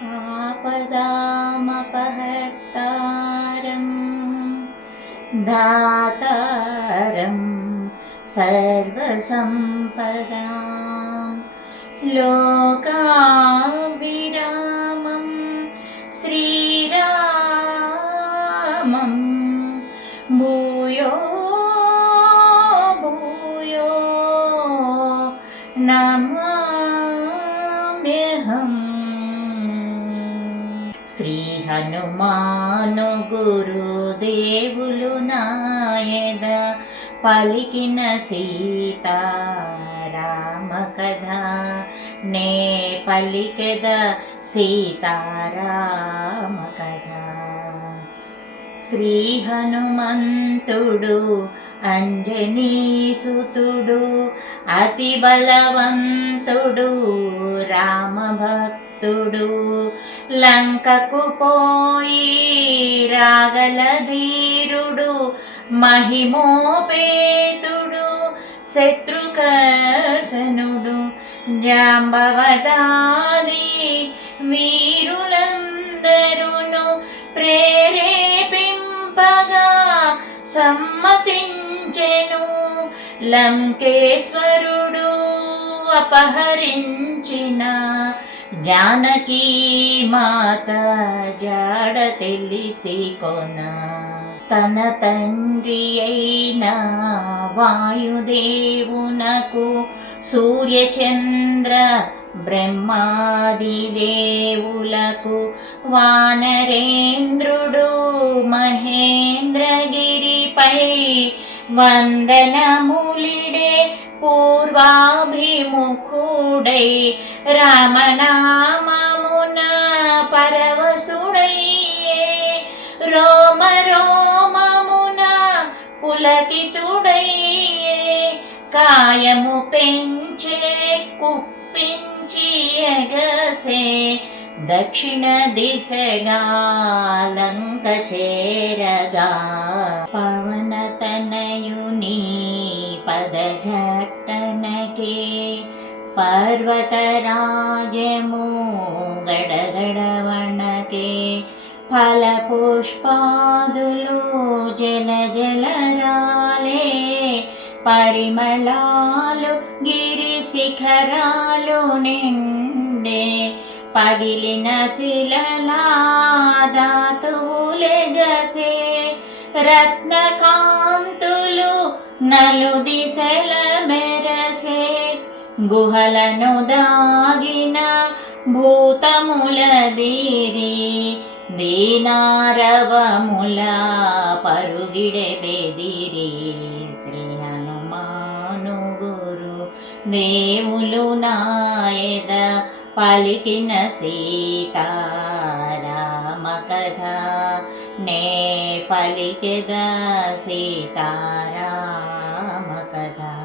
पदामपहतारं दातारं सर्वसम्पदां लोकाविरामं श्रीरामं भूयो भूयो नमाम्यहम्। శ్రీ హనుమాను గురుదేవులు నాయద పలికిన సీతారామ కథ. నే పలికెద సీతారామ కథ. శ్రీ హనుమంతుడు అంజనీసుతుడు అతి బలవంతుడు భక్తుడు లంకకు పోయి రాగల ధీరుడు మహిమోపేతుడు శత్రుకర్షణుడు జాంబవదాది వీరులందరును ప్రేరేపింపగా సమ్మతించెను లంకేశ్వరుడు అపహరించిన జానకీ మాత జాడ తెలిసి కొన. తన తండ్రి అయిన వాయుదేవునకు సూర్యచంద్ర బ్రహ్మాది దేవులకు వానరేంద్రుడు మహేంద్రగిరిపై వందనములిడే పూర్వాభిముఖుడై రామనామమున పరవశుడయ్యే రోమ రోమమున పులకితుడయ్యే కాయము పెంచే కుప్పించి ఎగసే దక్షిణ దిశగా లంక చేరగా. పర్వతరాజము గడగడవణకే ఫల పుష్పాదులు జల జలరాలే పరిమళాలు గిరి శిఖరాలు నిండే పగిలిన శిలలాదాతువులెగసే రత్నకాంతులు నలు దిశల మే గుహలను దాగిన భూతముల దీరి దీనారవముల పరుగిడే బెదిరి. శ్రీ హనుమాను గురు దేవులు నాయద పలికిన సీతారామ కథ నే పలికెద సీతారామ కథ.